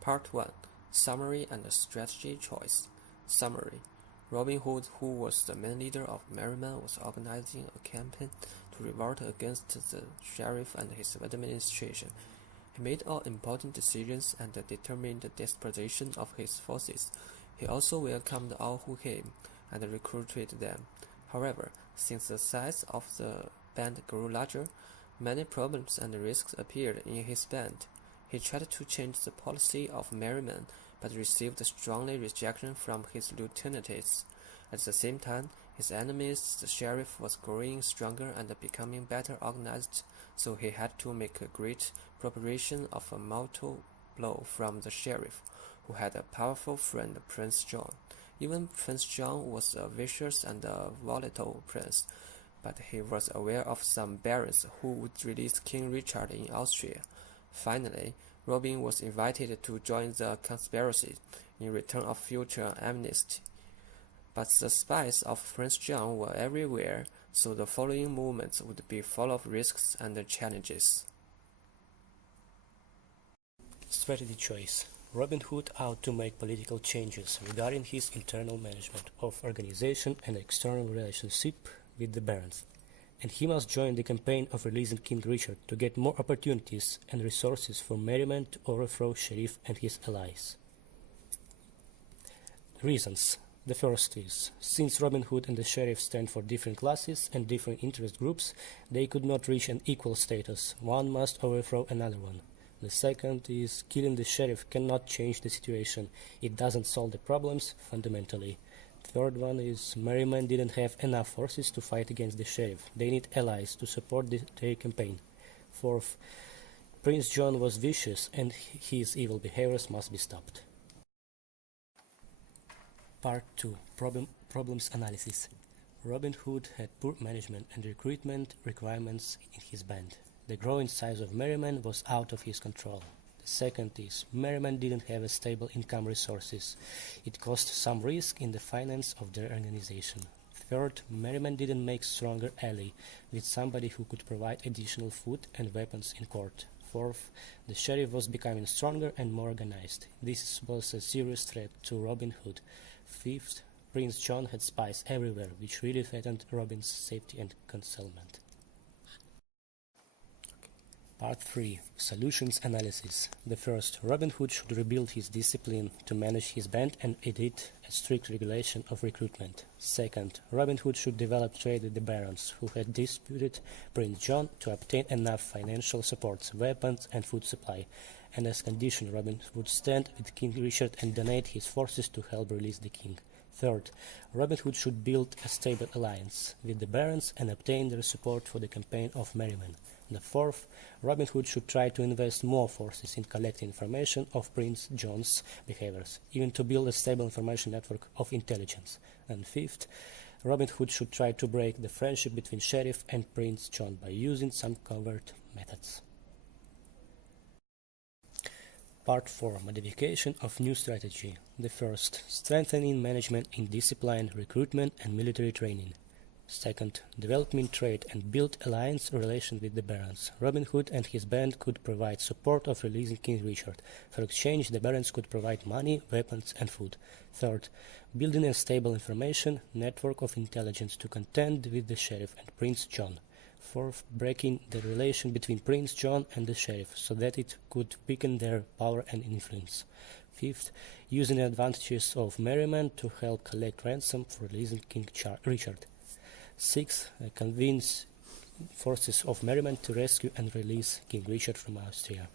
Part 1. Summary and Strategy Choice. Summary. Robin Hood, who was the main leader of Merryman, was organizing a campaign to revolt against the sheriff and his administration. He made all important decisions and determined the disposition of his forces. He also welcomed all who came and recruited them. However, since the size of the band grew larger, many problems and risks appeared in his band. He tried to change the policy of Merryman, but received strongly rejection from his lieutenants. At the same time, his enemies, the sheriff, was growing stronger and becoming better organized, so he had to make a great preparation of a mortal blow from the sheriff, who had a powerful friend, Prince John. Even Prince John was a vicious and volatile prince, but he was aware of some barons who would release King Richard in Austria. Finally, Robin was invited to join the conspiracy in return of future amnesty. But the spies of Prince John were everywhere, so the following movements would be full of risks and challenges. Strategy choice. Robin Hood ought to make political changes regarding his internal management of organization and external relationship with the barons, and he must join the campaign of releasing King Richard to get more opportunities and resources for Merryman to overthrow Sheriff and his allies. Reasons. The first is, since Robin Hood and the Sheriff stand for different classes and different interest groups, they could not reach an equal status. One must overthrow another one. The second is, killing the Sheriff cannot change the situation. It doesn't solve the problems fundamentally. Third one is, Merryman didn't have enough forces to fight against the Sheriff. They need allies to support their campaign. Fourth, Prince John was vicious and his evil behaviors must be stopped. Part 2. Problems Analysis. Robin Hood had poor management and recruitment requirements in his band. The growing size of Merryman was out of his control. The second is, Merryman didn't have a stable income resources. It caused some risk in the finance of their organization. Third, Merryman didn't make stronger ally with somebody who could provide additional food and weapons in court. Fourth, the sheriff was becoming stronger and more organized. This was a serious threat to Robin Hood. Fifth, Prince John had spies everywhere, which really threatened Robin's safety and concealment. Part 3. Solutions Analysis. The first, Robin Hood should rebuild his discipline to manage his band and edit a strict regulation of recruitment. Second, Robin Hood should develop trade with the barons, who had disputed Prince John, to obtain enough financial support, weapons and food supply, and as condition Robin would stand with King Richard and donate his forces to help release the king. Third, Robin Hood should build a stable alliance with the barons and obtain their support for the campaign of Merryman. The fourth, Robin Hood should try to invest more forces in collecting information of Prince John's behaviors, even to build a stable information network of intelligence. And fifth, Robin Hood should try to break the friendship between Sheriff and Prince John by using some covert methods. Part 4. Modification of new strategy. The first, strengthening management in discipline, recruitment and military training. Second, developing trade and build alliance relations with the barons. Robin Hood and his band could provide support of releasing King Richard. For exchange, the barons could provide money, weapons and food. Third, building a stable information network of intelligence to contend with the sheriff and Prince John. Fourth, breaking the relation between Prince John and the sheriff so that it could weaken their power and influence. Fifth, using the advantages of Merryman to help collect ransom for releasing King Richard. Sixth, convince forces of Merryman to rescue and release King Richard from Austria.